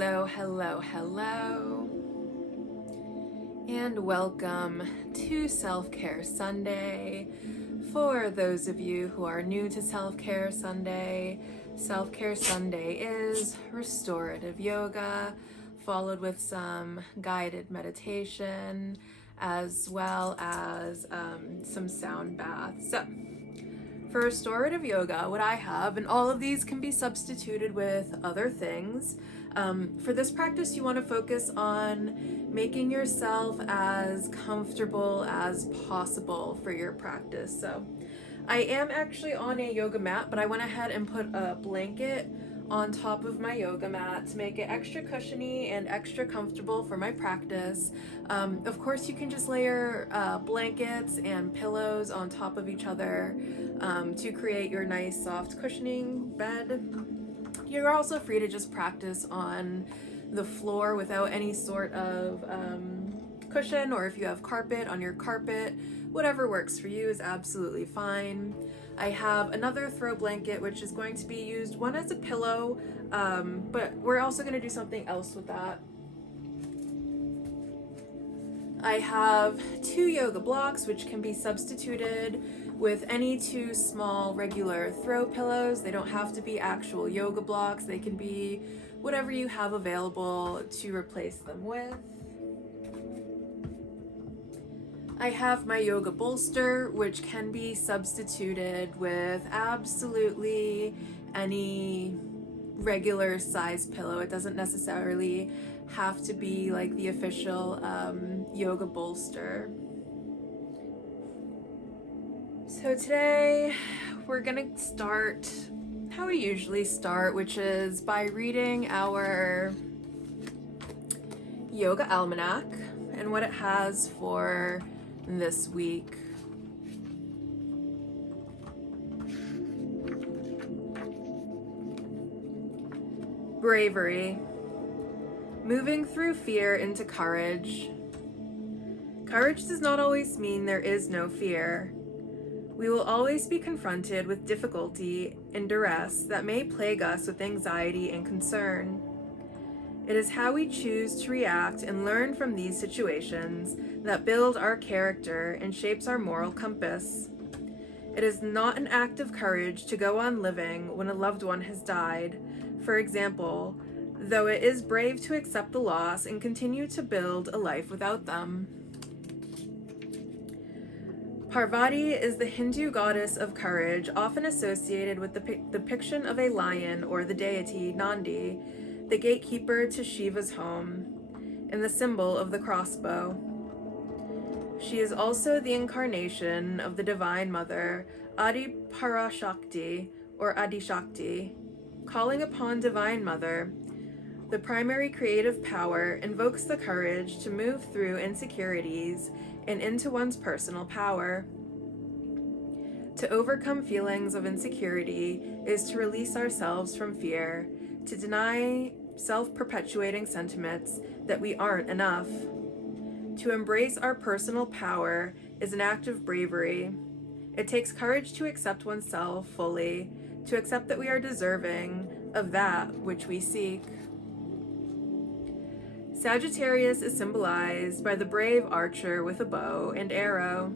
Hello, hello, hello, and welcome to Self-Care Sunday. For those of you who are new to Self-Care Sunday is restorative yoga, followed with some guided meditation, as well as some sound baths. So, for restorative yoga, what I have, and all of these can be substituted with other things. For this practice, you want to focus on making yourself as comfortable as possible for your practice. So I am actually on a yoga mat, but I went ahead and put a blanket on top of my yoga mat to make it extra cushiony and extra comfortable for my practice. Of course, you can just layer blankets and pillows on top of each other to create your nice soft cushioning bed. You're also free to just practice on the floor without any sort of cushion, or if you have carpet, on your carpet. Whatever works for you is absolutely fine. I have another throw blanket, which is going to be used, one as a pillow, but we're also going to do something else with that. I have 2 yoga blocks, which can be substituted with any 2 small regular throw pillows. They don't have to be actual yoga blocks. They can be whatever you have available to replace them with. I have my yoga bolster, which can be substituted with absolutely any regular size pillow. It doesn't necessarily have to be like the official yoga bolster. So today we're gonna start how we usually start, which is by reading our yoga almanac and what it has for this week. Bravery. Moving through fear into courage. Courage does not always mean there is no fear. We will always be confronted with difficulty and duress that may plague us with anxiety and concern. It is how we choose to react and learn from these situations that build our character and shapes our moral compass. It is not an act of courage to go on living when a loved one has died, for example, though it is brave to accept the loss and continue to build a life without them. Parvati is the Hindu goddess of courage, often associated with the depiction of a lion or the deity Nandi, the gatekeeper to Shiva's home, and the symbol of the crossbow. She is also the incarnation of the Divine Mother, Adi Parashakti, or Adi Shakti. Calling upon Divine Mother, the primary creative power, invokes the courage to move through insecurities and into one's personal power. To overcome feelings of insecurity is to release ourselves from fear, to deny self-perpetuating sentiments that we aren't enough. To embrace our personal power is an act of bravery. It takes courage to accept oneself fully, to accept that we are deserving of that which we seek. Sagittarius is symbolized by the brave archer with a bow and arrow.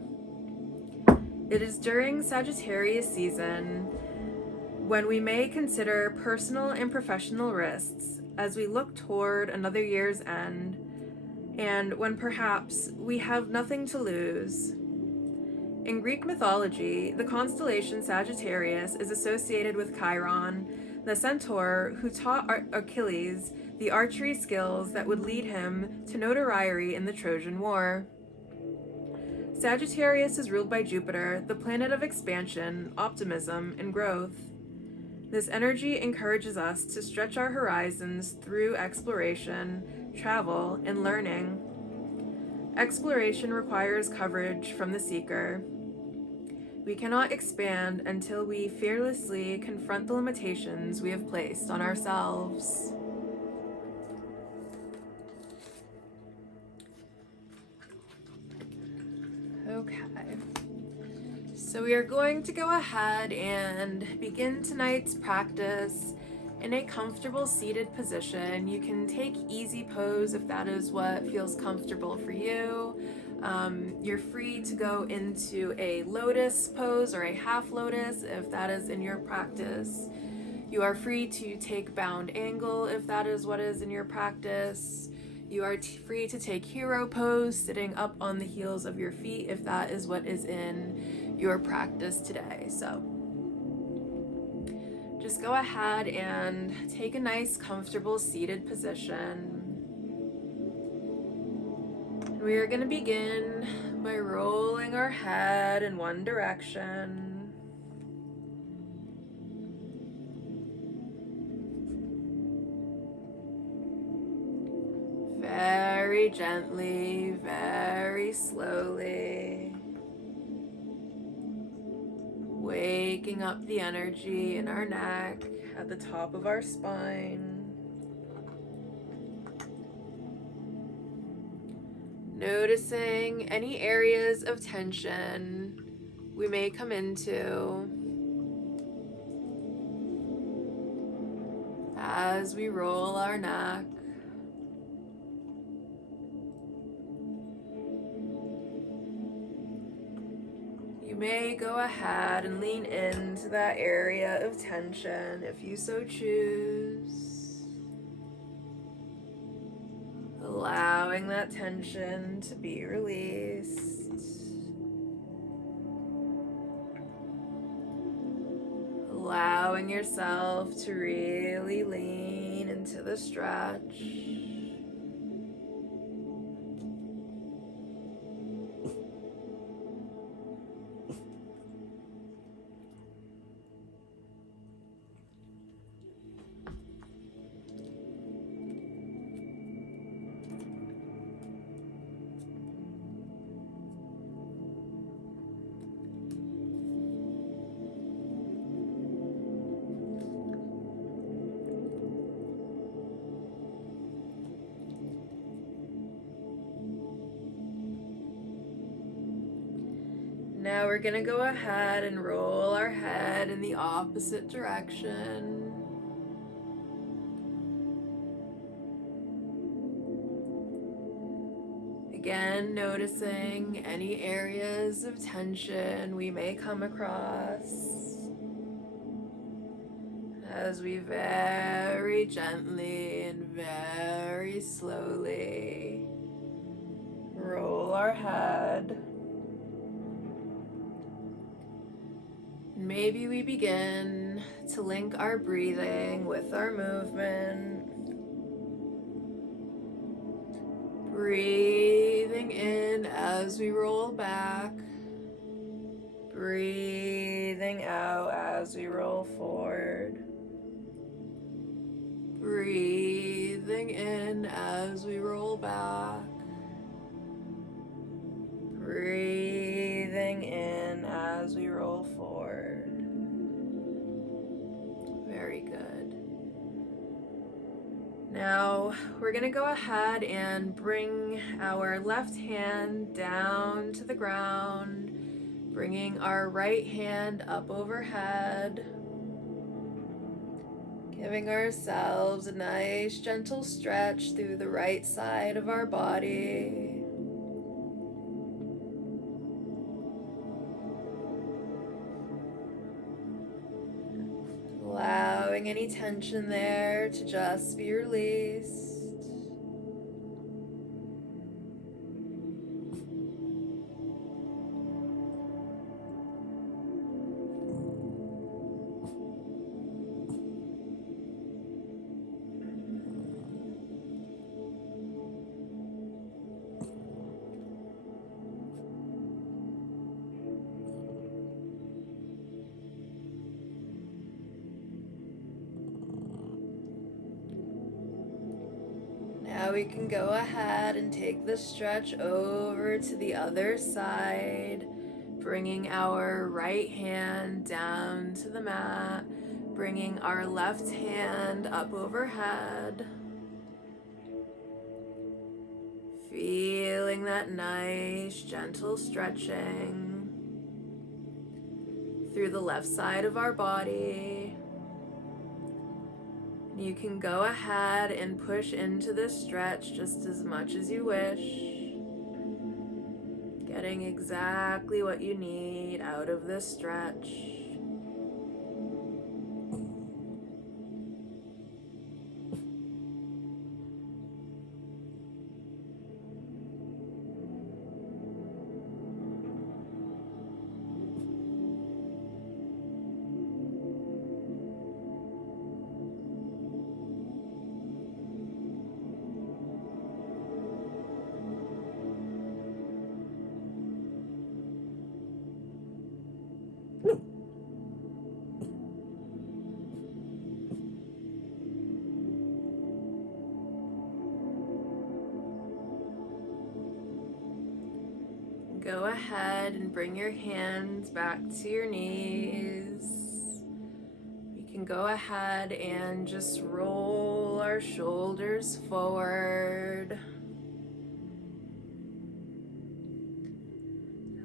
It is during Sagittarius season when we may consider personal and professional risks as we look toward another year's end, and when perhaps we have nothing to lose. In Greek mythology, the constellation Sagittarius is associated with Chiron, the centaur who taught Achilles the archery skills that would lead him to notoriety in the Trojan War. Sagittarius is ruled by Jupiter, the planet of expansion, optimism, and growth. This energy encourages us to stretch our horizons through exploration, travel, and learning. Exploration requires courage from the seeker. We cannot expand until we fearlessly confront the limitations we have placed on ourselves. Okay, so we are going to go ahead and begin tonight's practice in a comfortable seated position. You can take easy pose if that is what feels comfortable for you. You're free to go into a lotus pose or a half lotus if that is in your practice. You are free to take bound angle if that is what is in your practice. You are free to take hero pose, sitting up on the heels of your feet if that is what is in your practice today. So just go ahead and take a nice, comfortable seated position. We are going to begin by rolling our head in one direction. Very gently, very slowly. Waking up the energy in our neck, at the top of our spine. Noticing any areas of tension we may come into as we roll our neck. You may go ahead and lean into that area of tension if you so choose. Allowing that tension to be released. Allowing yourself to really lean into the stretch. Now we're going to go ahead and roll our head in the opposite direction. Again, noticing any areas of tension we may come across as we very gently and very slowly roll our head. Maybe we begin to link our breathing with our movement. Breathing in as we roll back. Breathing out as we roll forward. Breathing in as we roll back. Breathing in as we roll forward. Very good. Now we're going to go ahead and bring our left hand down to the ground, bringing our right hand up overhead, giving ourselves a nice gentle stretch through the right side of our body. Allowing any tension there to just be released. Now we can go ahead and take the stretch over to the other side, bringing our right hand down to the mat, bringing our left hand up overhead. Feeling that nice, gentle stretching through the left side of our body. You can go ahead and push into this stretch just as much as you wish, getting exactly what you need out of this stretch. Go ahead and bring your hands back to your knees. We can go ahead and just roll our shoulders forward,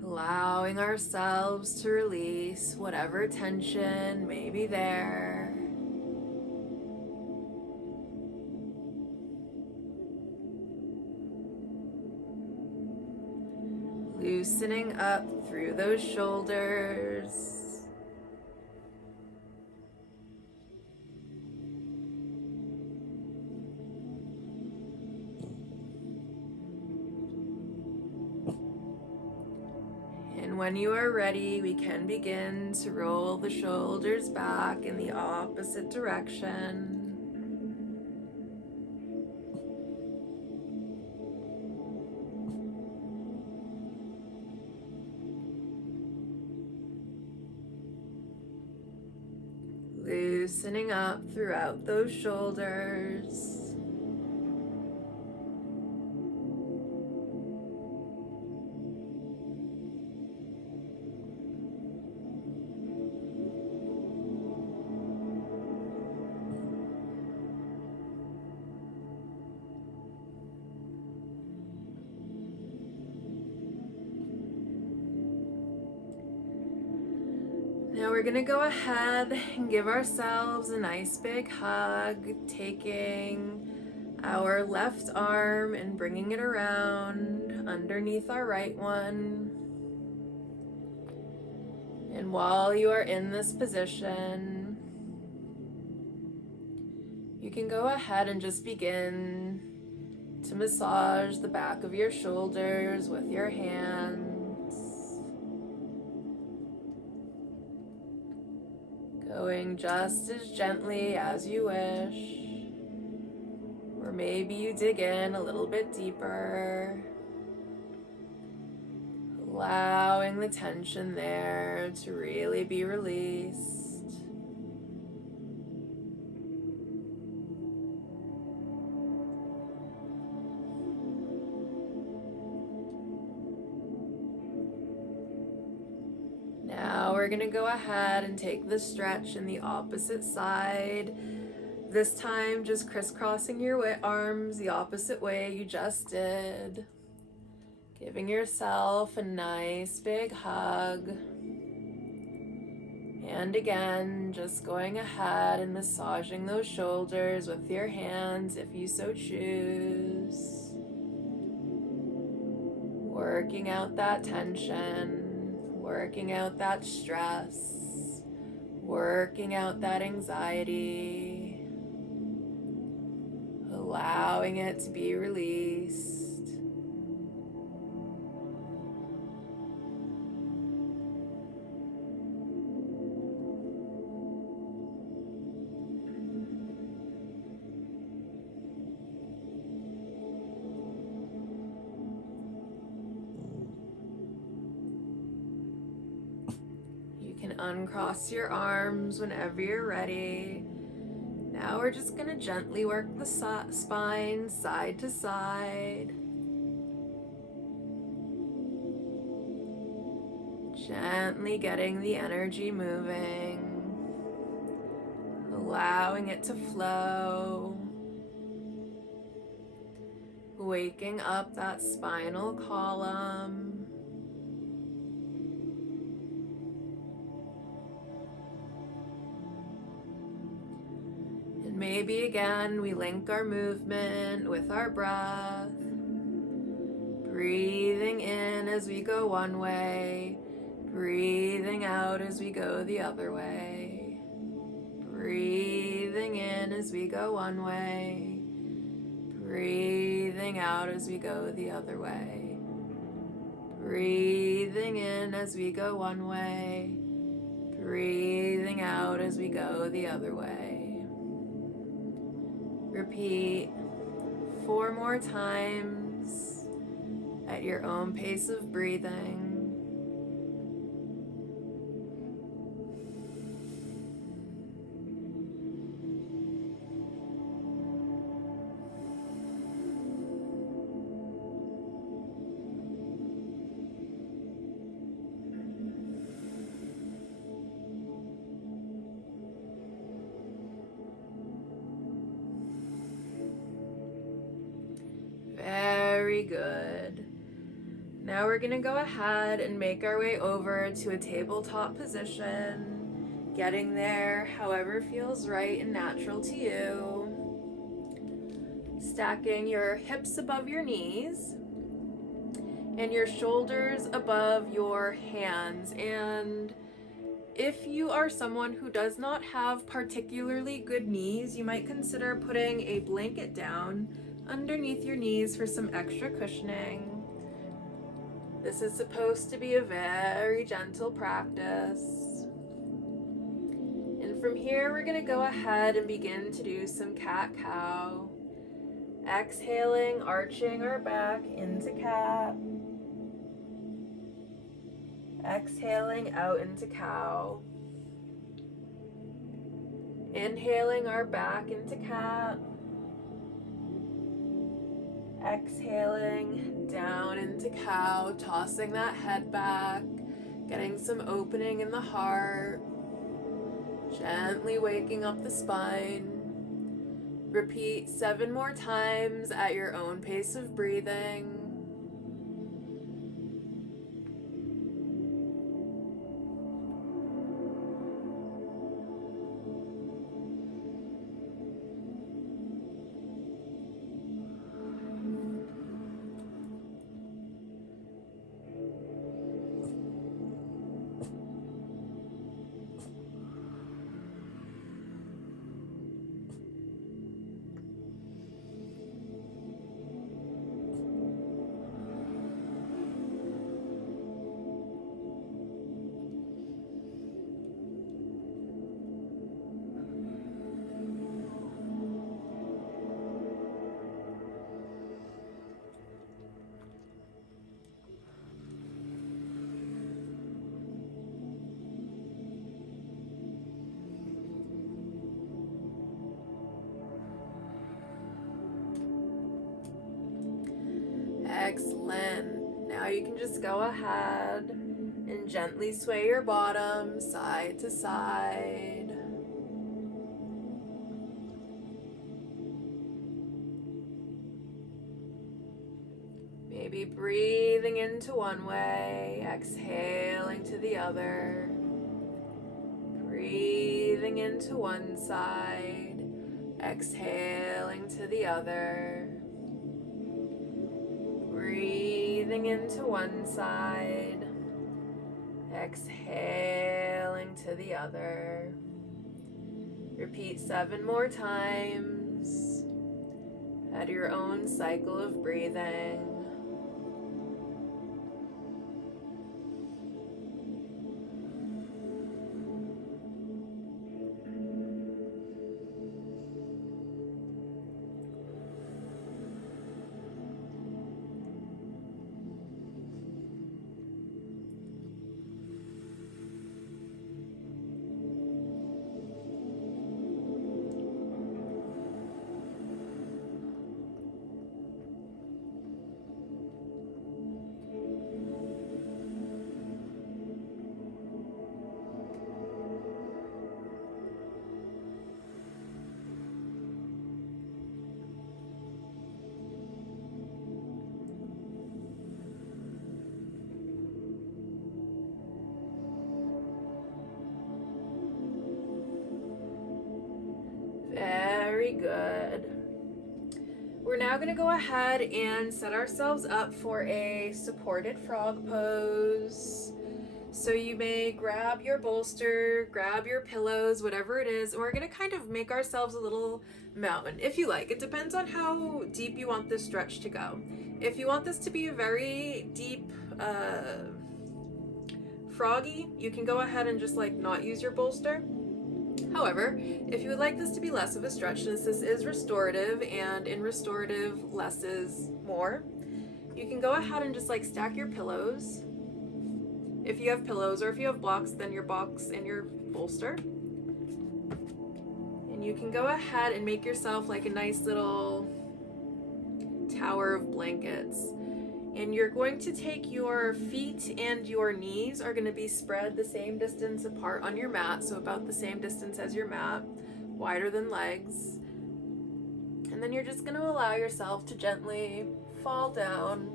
allowing ourselves to release whatever tension may be there. Loosening up through those shoulders. And when you are ready, we can begin to roll the shoulders back in the opposite direction. Loosening up throughout those shoulders. Now we're gonna go ahead and give ourselves a nice big hug, taking our left arm and bringing it around underneath our right one. And while you are in this position, you can go ahead and just begin to massage the back of your shoulders with your hands. Going just as gently as you wish, or maybe you dig in a little bit deeper, allowing the tension there to really be released. Now we're going to go ahead and take the stretch in the opposite side. This time just crisscrossing your arms the opposite way you just did. Giving yourself a nice big hug. And again, just going ahead and massaging those shoulders with your hands if you so choose. Working out that tension, working out that stress, working out that anxiety, allowing it to be released. Uncross your arms whenever you're ready. Now we're just going to gently work the spine side to side. Gently getting the energy moving, allowing it to flow, waking up that spinal column. Maybe again we link our movement with our breath. Breathing in as we go one way, breathing out as we go the other way. Breathing in as we go one way, breathing out as we go the other way. Breathing in as we go one way, breathing out as we go the other way. Repeat 4 more times at your own pace of breathing. Very good. Now we're going to go ahead and make our way over to a tabletop position, getting there however feels right and natural to you. Stacking your hips above your knees and your shoulders above your hands. And if you are someone who does not have particularly good knees, you might consider putting a blanket down underneath your knees for some extra cushioning. This is supposed to be a very gentle practice. And from here, we're going to go ahead and begin to do some cat-cow. Exhaling, arching our back into cat. Exhaling out into cow. Inhaling our back into cat. Exhaling down into cow, tossing that head back, getting some opening in the heart, gently waking up the spine. Repeat 7 more times at your own pace of breathing. Excellent. Now you can just go ahead and gently sway your bottom side to side. Maybe breathing into one way, exhaling to the other. Breathing into one side, exhaling to the other. Breathing into one side, exhaling to the other. Repeat 7 more times at your own cycle of breathing. Very good. We're now going to go ahead and set ourselves up for a supported frog pose. So you may grab your bolster, grab your pillows, whatever it is, and we're going to kind of make ourselves a little mountain, if you like. It depends on how deep you want this stretch to go. If you want this to be a very deep froggy, you can go ahead and just like not use your bolster. However, if you would like this to be less of a stretch, since this is restorative, and in restorative, less is more, you can go ahead and just like stack your pillows. If you have pillows, or if you have blocks, then your box and your bolster. And you can go ahead and make yourself like a nice little tower of blankets. And you're going to take your feet and your knees are going to be spread the same distance apart on your mat, so about the same distance as your mat, wider than legs. And then you're just going to allow yourself to gently fall down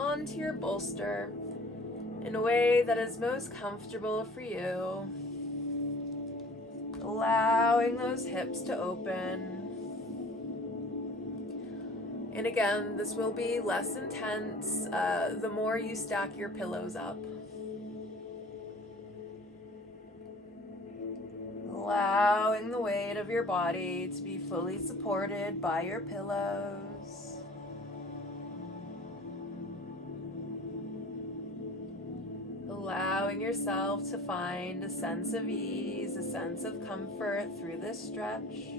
onto your bolster in a way that is most comfortable for you, allowing those hips to open. And again, this will be less intense the more you stack your pillows up. Allowing the weight of your body to be fully supported by your pillows. Allowing yourself to find a sense of ease, a sense of comfort through this stretch.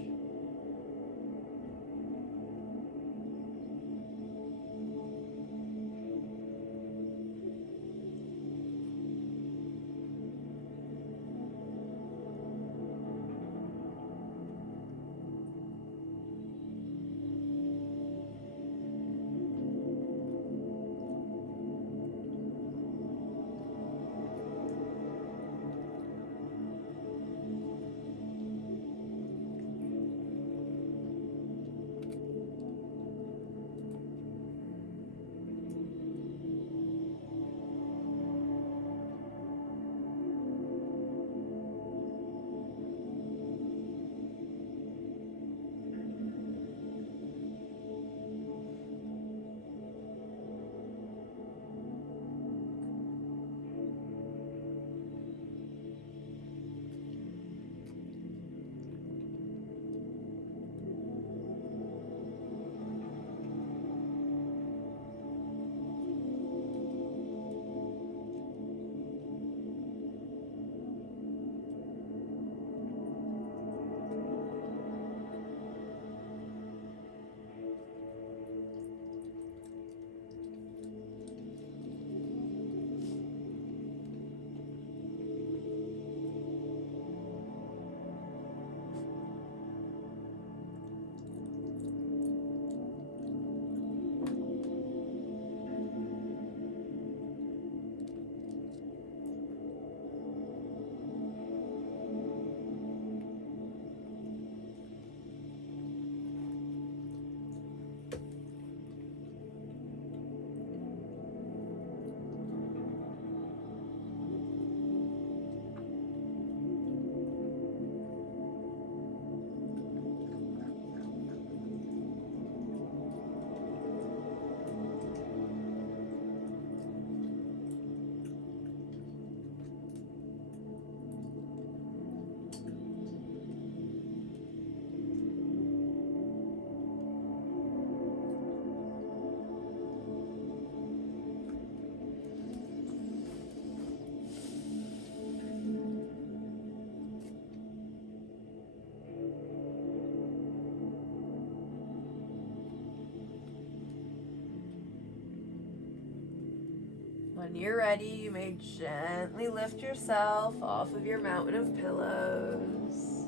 When you're ready, you may gently lift yourself off of your mountain of pillows.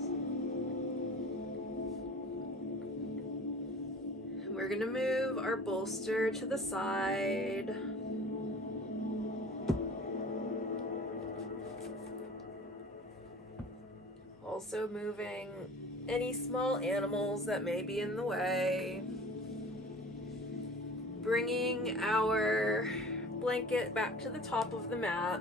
We're going to move our bolster to the side. Also moving any small animals that may be in the way. Bringing our blanket back to the top of the mat.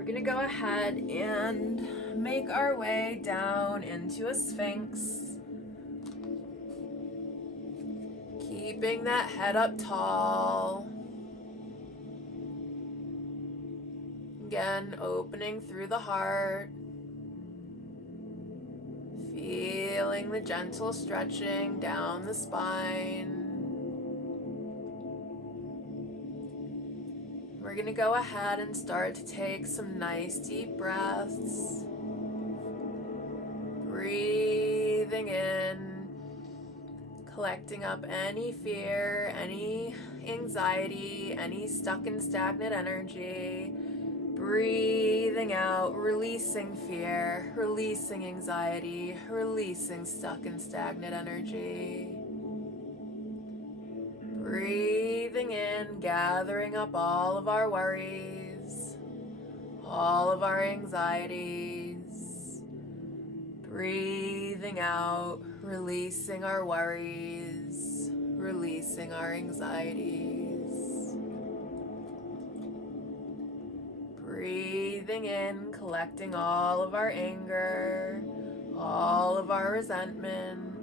We're gonna go ahead and make our way down into a Sphinx. Keeping that head up tall. Again, opening through the heart. Feeling the gentle stretching down the spine. We're going to go ahead and start to take some nice deep breaths. Breathing in, collecting up any fear, any anxiety, any stuck and stagnant energy. Breathing out, releasing fear, releasing anxiety, releasing stuck and stagnant energy. Breathing in, gathering up all of our worries, all of our anxieties. Breathing out, releasing our worries, releasing our anxieties. Breathing in, collecting all of our anger, all of our resentment,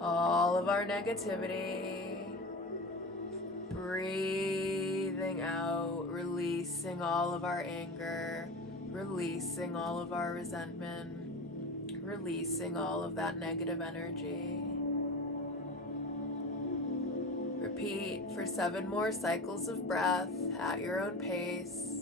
all of our negativity. Breathing out, releasing all of our anger, releasing all of our resentment, releasing all of that negative energy. Repeat for 7 more cycles of breath at your own pace.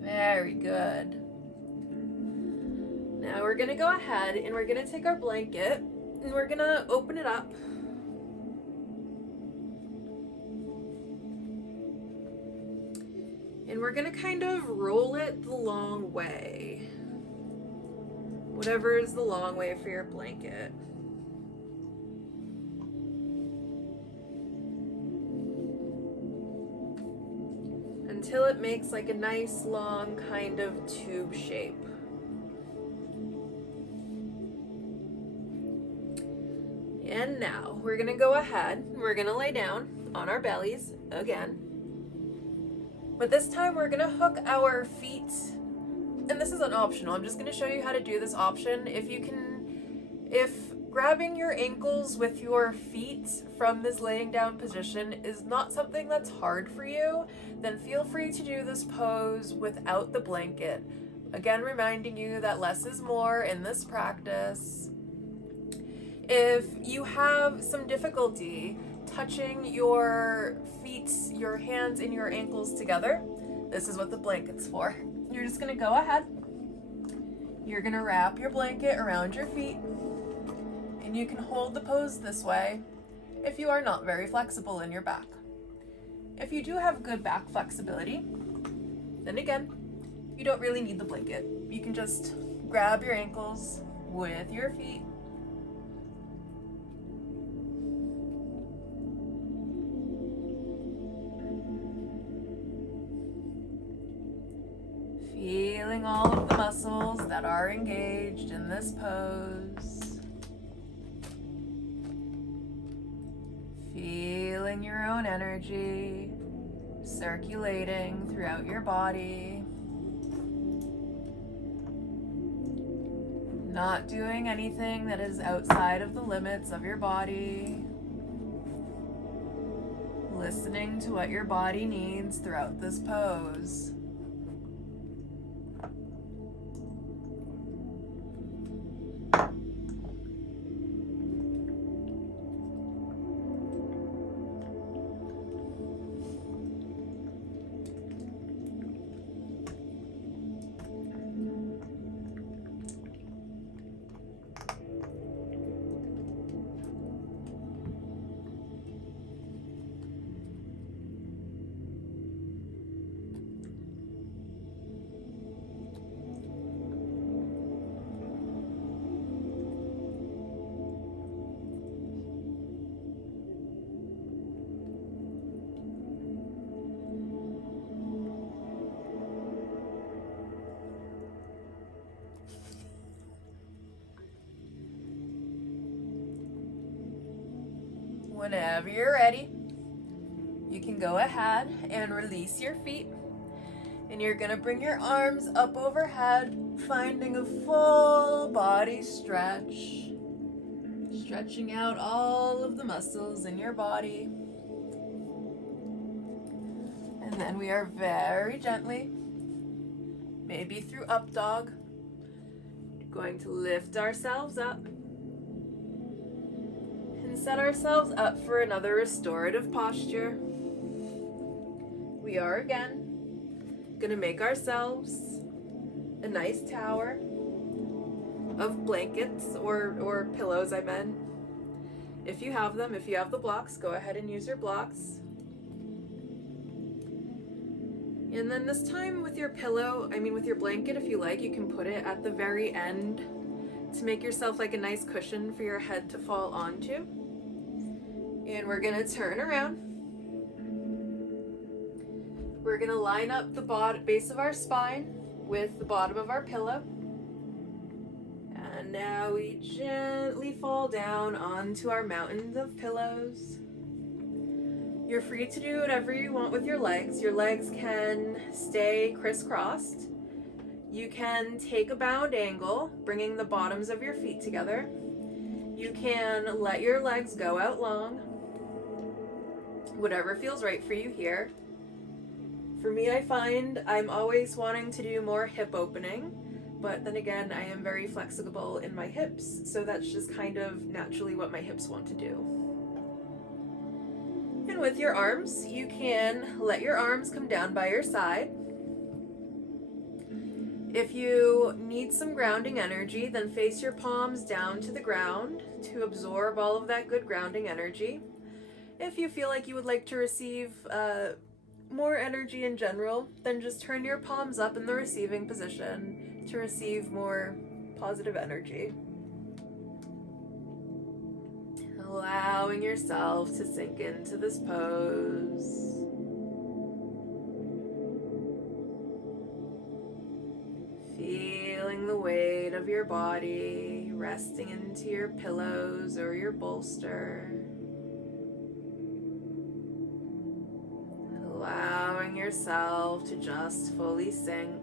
Very good. Now we're going to go ahead and we're going to take our blanket and we're going to open it up. And we're going to kind of roll it the long way. Whatever is the long way for your blanket. Until it makes like a nice long kind of tube shape. And now we're gonna go ahead, we're gonna lay down on our bellies again. But this time we're gonna hook our feet, and this is an optional, I'm just gonna show you how to do this option. If grabbing your ankles with your feet from this laying down position is not something that's hard for you, then feel free to do this pose without the blanket. Again, reminding you that less is more in this practice. If you have some difficulty touching your feet, your hands, and your ankles together, this is what the blanket's for. You're just gonna go ahead. You're gonna wrap your blanket around your feet, and you can hold the pose this way if you are not very flexible in your back. If you do have good back flexibility, then again, you don't really need the blanket. You can just grab your ankles with your feet feeling all of the muscles that are engaged in this pose. Feeling your own energy circulating throughout your body. Not doing anything that is outside of the limits of your body. Listening to what your body needs throughout this pose. Whenever you're ready, you can go ahead and release your feet. And you're gonna bring your arms up overhead, finding a full body stretch. Stretching out all of the muscles in your body. And then we are very gently, maybe through up dog, going to lift ourselves up and set ourselves up for another restorative posture. We are again gonna make ourselves a nice tower of blankets or pillows, I meant. If you have them, if you have the blocks, go ahead and use your blocks. And then this time with your pillow, with your blanket, if you like, you can put it at the very end to make yourself like a nice cushion for your head to fall onto. And we're gonna turn around. We're gonna line up the base of our spine with the bottom of our pillow. And now we gently fall down onto our mountains of pillows. You're free to do whatever you want with your legs. Your legs can stay crisscrossed. You can take a bound angle, bringing the bottoms of your feet together. You can let your legs go out long. Whatever feels right for you here. For me, I find I'm always wanting to do more hip opening, but then again, I am very flexible in my hips, so that's just kind of naturally what my hips want to do. And with your arms, you can let your arms come down by your side. If you need some grounding energy, then face your palms down to the ground to absorb all of that good grounding energy. If you feel like you would like to receive more energy in general, then just turn your palms up in the receiving position to receive more positive energy. Allowing yourself to sink into this pose. Feeling the weight of your body resting into your pillows or your bolster. Allowing yourself to just fully sink.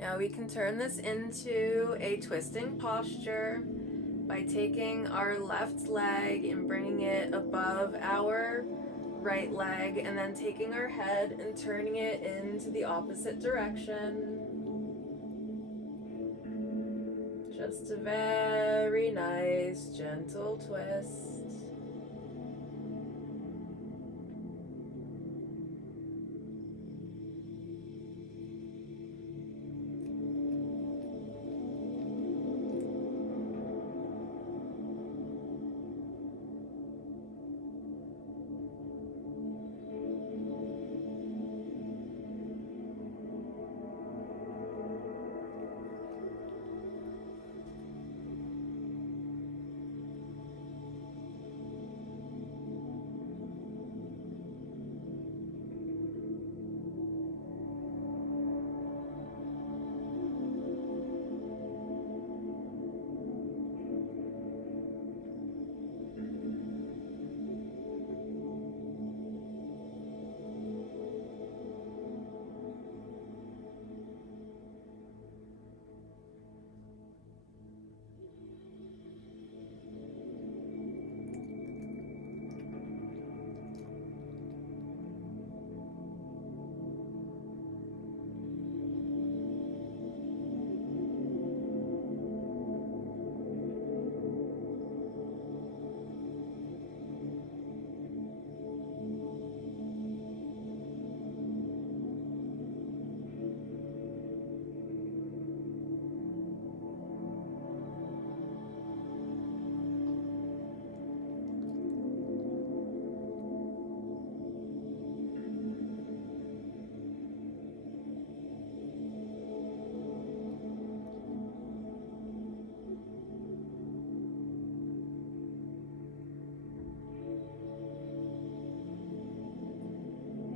Now we can turn this into a twisting posture by taking our left leg and bringing it above our right leg, and then taking our head and turning it into the opposite direction. Just a very nice, gentle twist.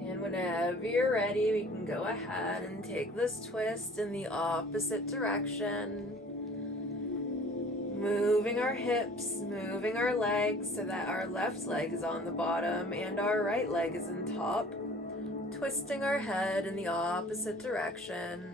And whenever you're ready, we can go ahead and take this twist in the opposite direction. Moving our hips, moving our legs so that our left leg is on the bottom and our right leg is in top. Twisting our head in the opposite direction.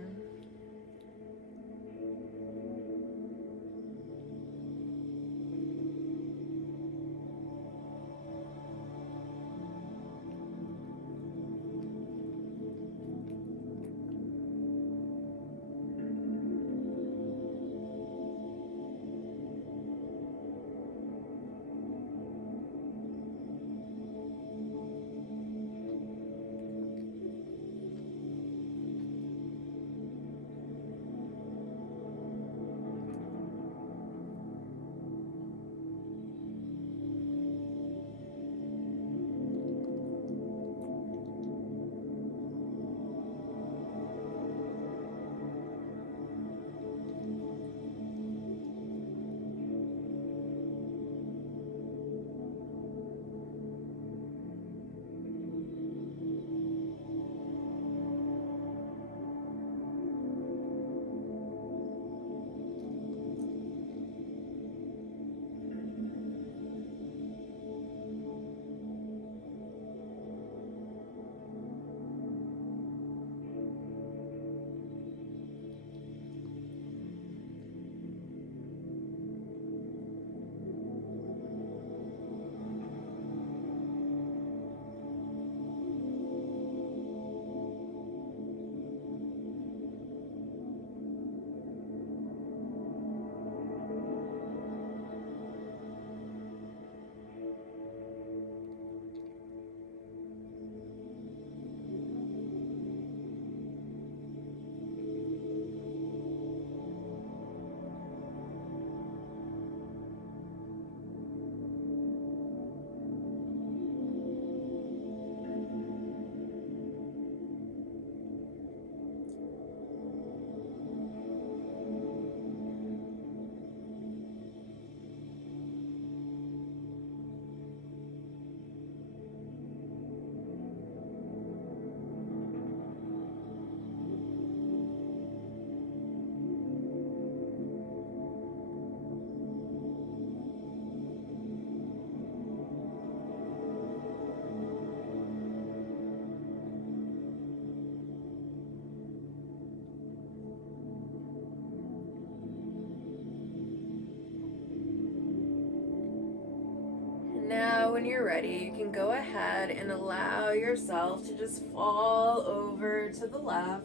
when you're ready, you can go ahead and allow yourself to just fall over to the left,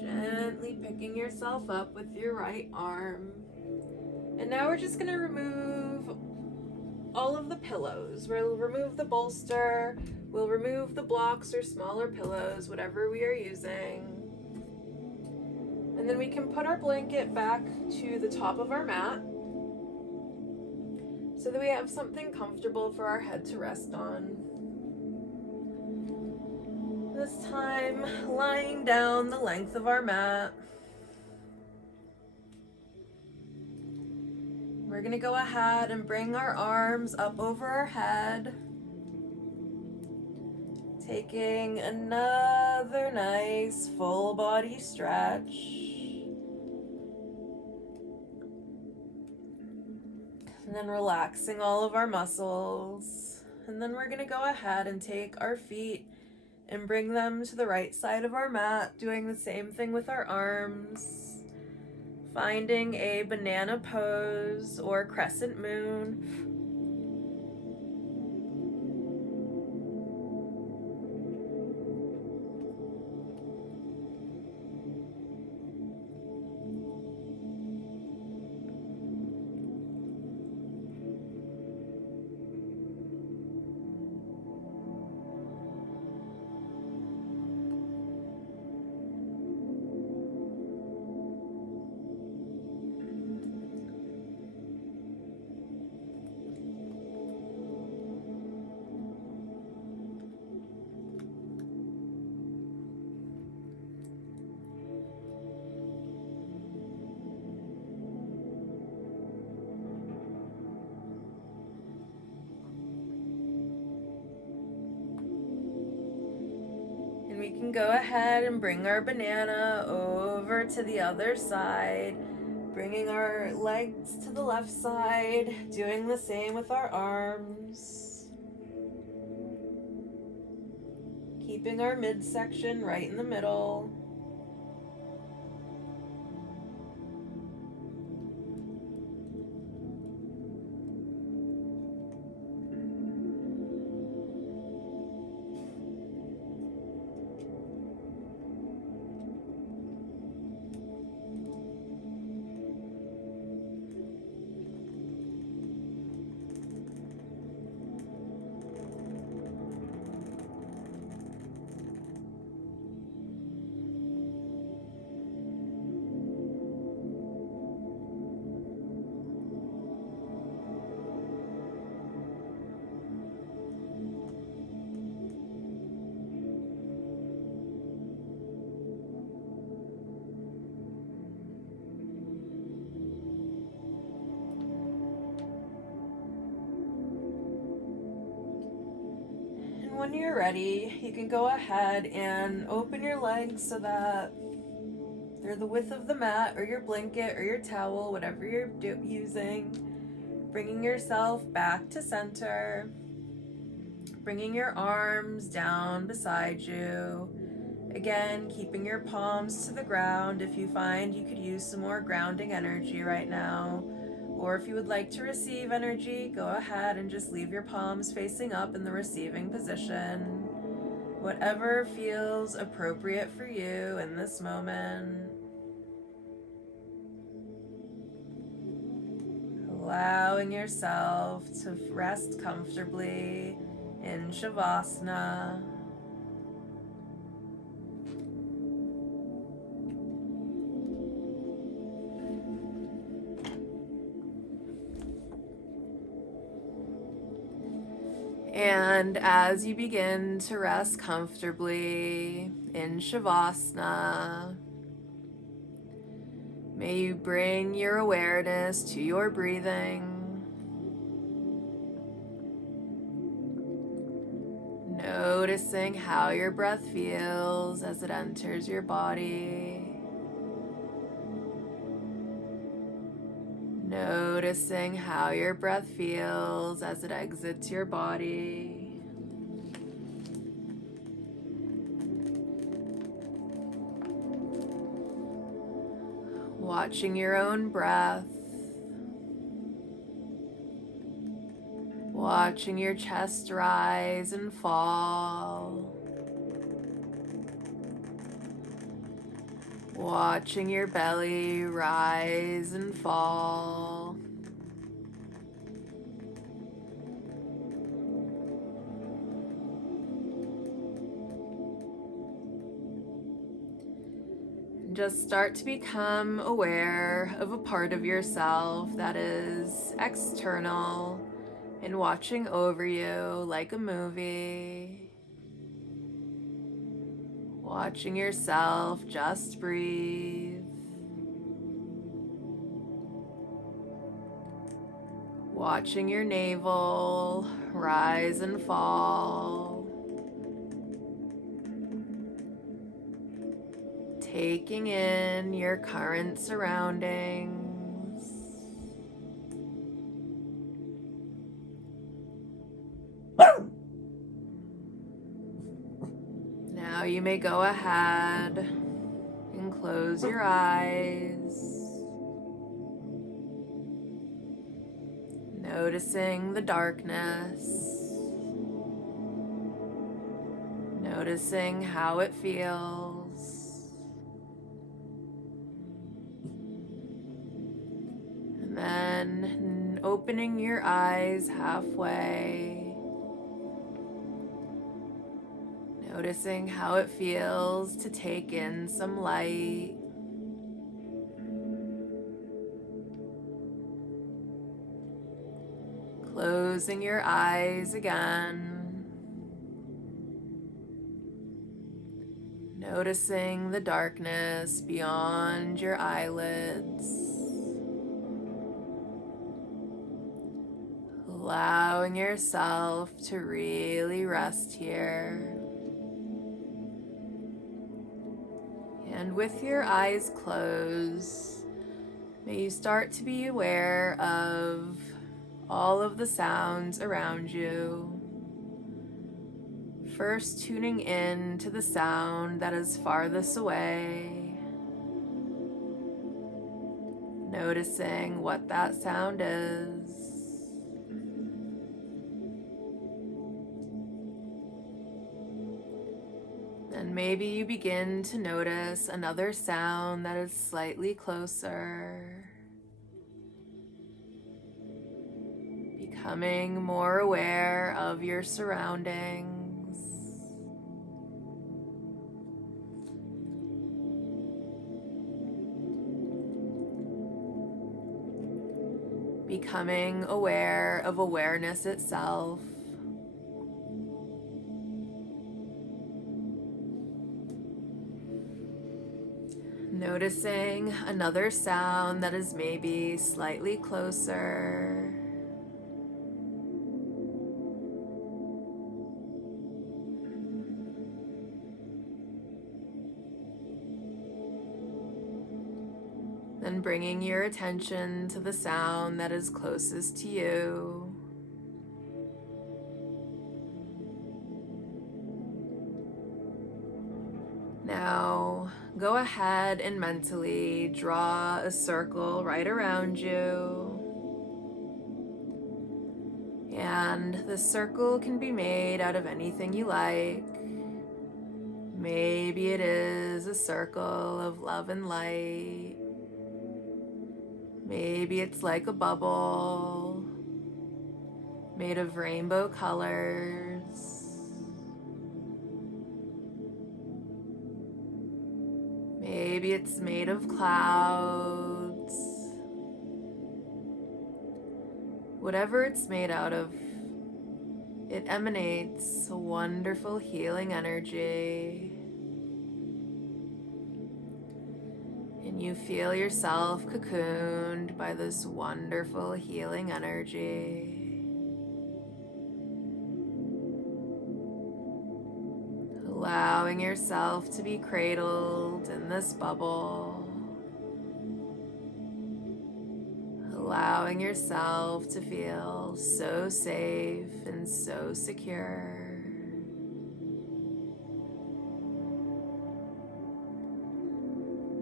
gently picking yourself up with your right arm. And now we're just going to remove all of the pillows. We'll remove the bolster, we'll remove the blocks or smaller pillows, whatever we are using. And then we can put our blanket back to the top of our mat so that we have something comfortable for our head to rest on. This time, lying down the length of our mat. We're going to go ahead and bring our arms up over our head, taking another nice full body stretch. And then relaxing all of our muscles. And then we're going to go ahead and take our feet and bring them to the right side of our mat, doing the same thing with our arms. Finding a banana pose or crescent moon. We can go ahead and bring our banana over to the other side, bringing our legs to the left side, doing the same with our arms. Keeping our midsection right in the middle. When you're ready, you can go ahead and open your legs so that they're the width of the mat or your blanket or your towel, whatever you're using. Bringing yourself back to center. Bringing your arms down beside you. Again, keeping your palms to the ground if you find you could use some more grounding energy right now. Or if you would like to receive energy, go ahead and just leave your palms facing up in the receiving position. Whatever feels appropriate for you in this moment. Allowing yourself to rest comfortably in Shavasana. And as you begin to rest comfortably in Shavasana, may you bring your awareness to your breathing. Noticing how your breath feels as it enters your body. Noticing how your breath feels as it exits your body. Watching your own breath. Watching your chest rise and fall. Watching your belly rise and fall. Just start to become aware of a part of yourself that is external and watching over you like a movie. Watching yourself just breathe. Watching your navel rise and fall. Taking in your current surroundings. Now you may go ahead and close your eyes. Noticing the darkness. Noticing how it feels. And then opening your eyes halfway. Noticing how it feels to take in some light. Closing your eyes again. Noticing the darkness beyond your eyelids. Allowing yourself to really rest here. And with your eyes closed, may you start to be aware of all of the sounds around you. First, tuning in to the sound that is farthest away. Noticing what that sound is. And maybe you begin to notice another sound that is slightly closer. Becoming more aware of your surroundings. Becoming aware of awareness itself. Noticing another sound that is maybe slightly closer. Then bringing your attention to the sound that is closest to you. Now, go ahead and mentally draw a circle right around you. And the circle can be made out of anything you like. Maybe it is a circle of love and light. Maybe it's like a bubble made of rainbow colors. Maybe it's made of clouds. Whatever it's made out of, it emanates a wonderful healing energy. And you feel yourself cocooned by this wonderful healing energy. Allowing yourself to be cradled in this bubble. Allowing yourself to feel so safe and so secure.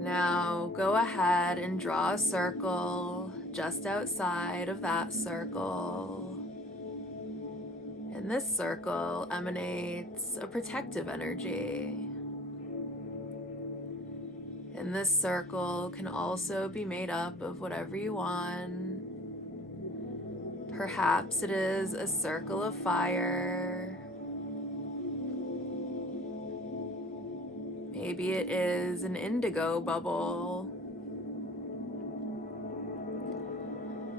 Now go ahead and draw a circle just outside of that circle. And this circle emanates a protective energy. And this circle can also be made up of whatever you want. Perhaps it is a circle of fire. Maybe it is an indigo bubble.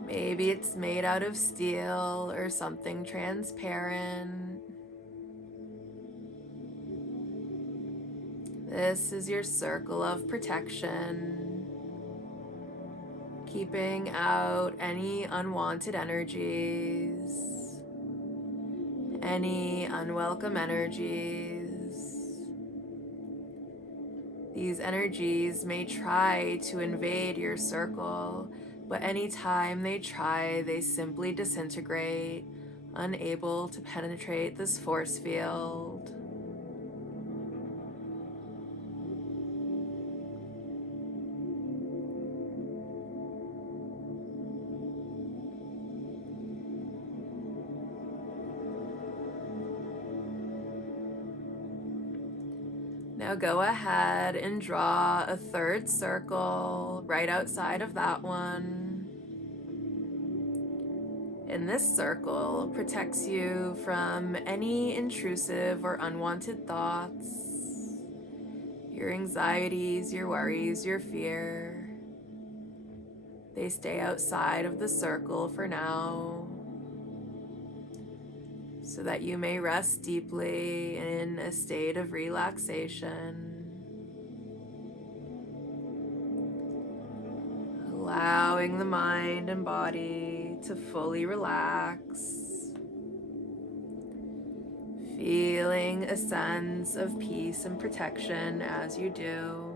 Maybe it's made out of steel or something transparent. This is your circle of protection, keeping out any unwanted energies, any unwelcome energies. These energies may try to invade your circle, but anytime they try, they simply disintegrate, unable to penetrate this force field. Now go ahead and draw a third circle right outside of that one. And this circle protects you from any intrusive or unwanted thoughts, your anxieties, your worries, your fear. They stay outside of the circle for now, so that you may rest deeply in a state of relaxation, allowing the mind and body to fully relax, feeling a sense of peace and protection as you do.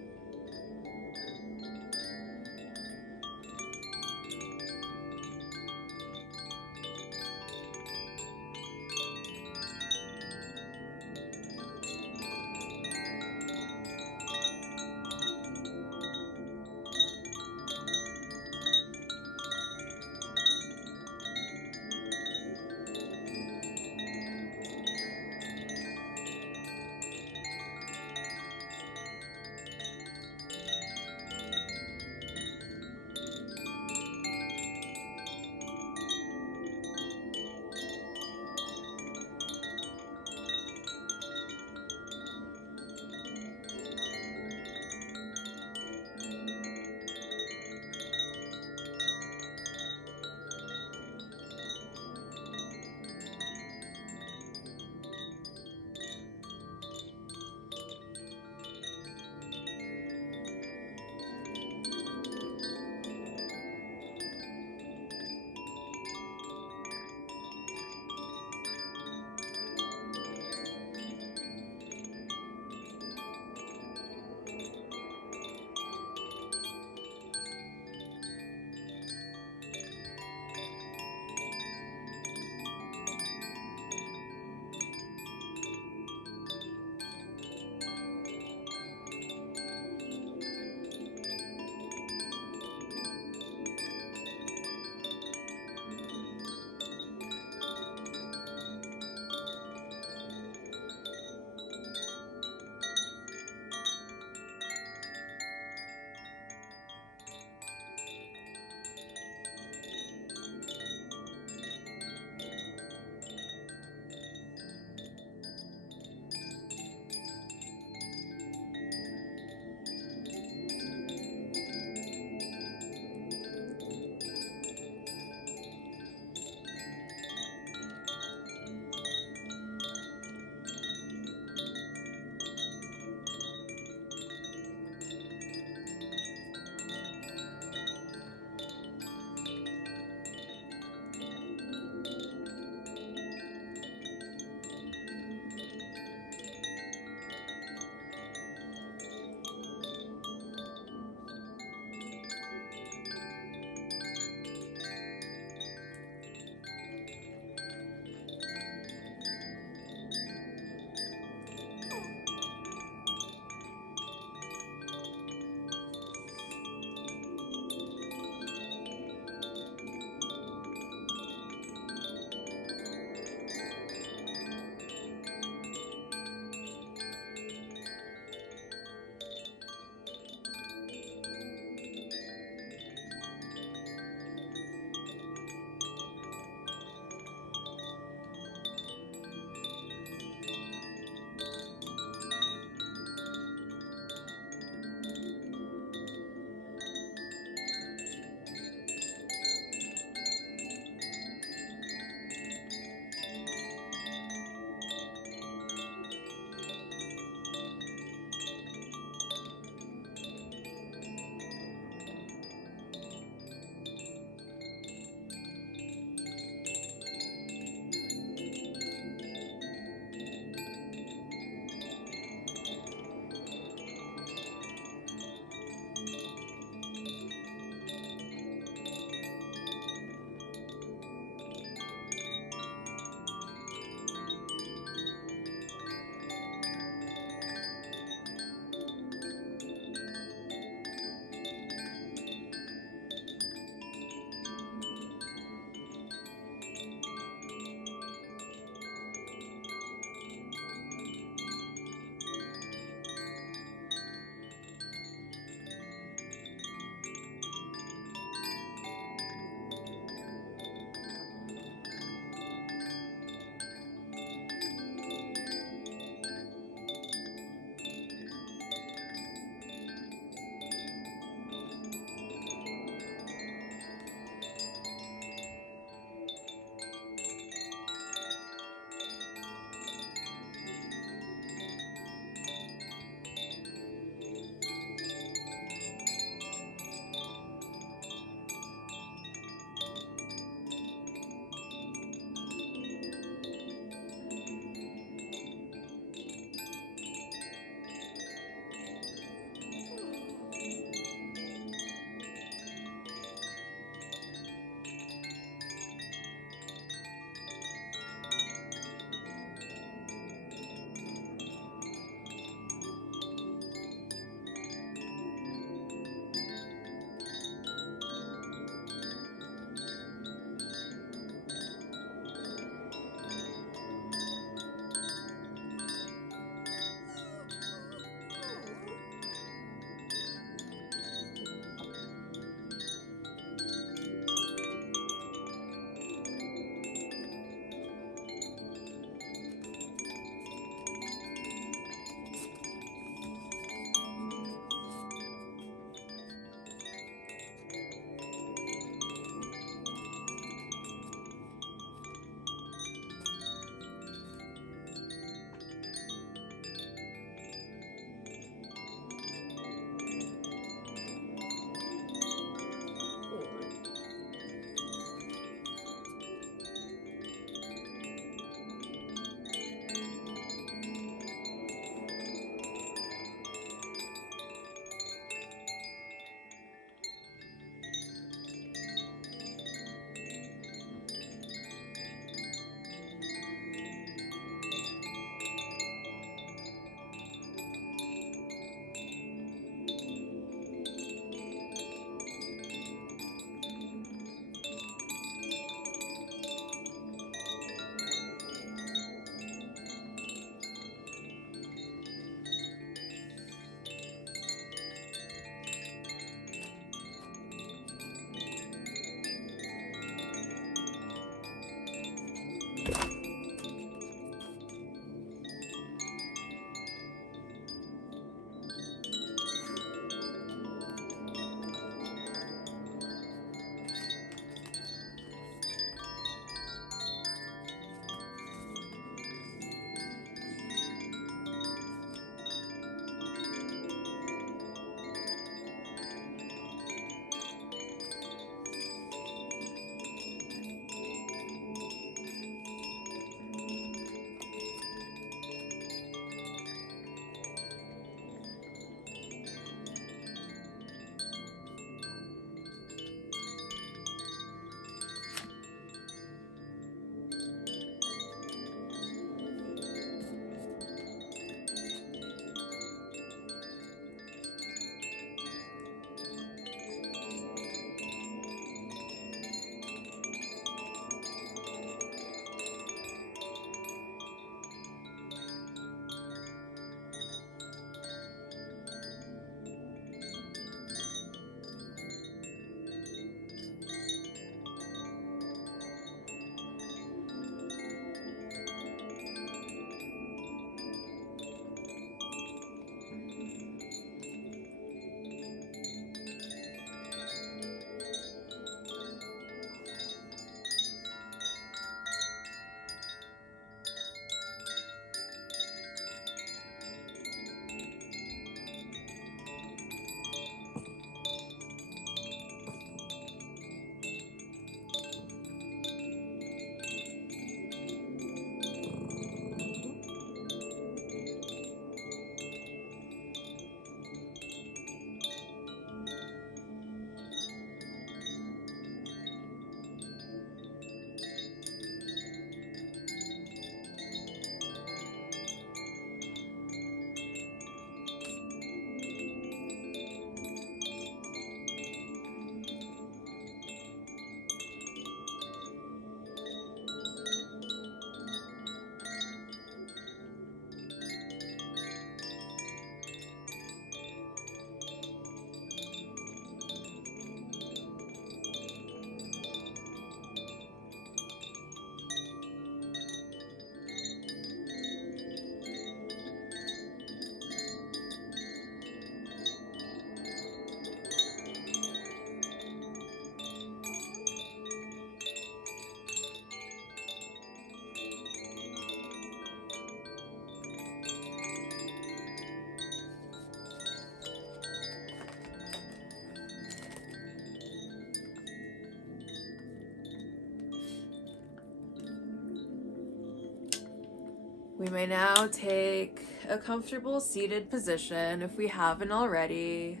We may now take a comfortable seated position if we haven't already.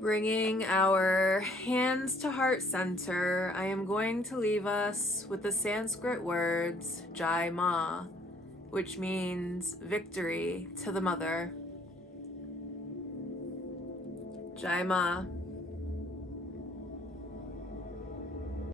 Bringing our hands to heart center, I am going to leave us with the Sanskrit words Jai Ma, which means victory to the mother. Jai Ma.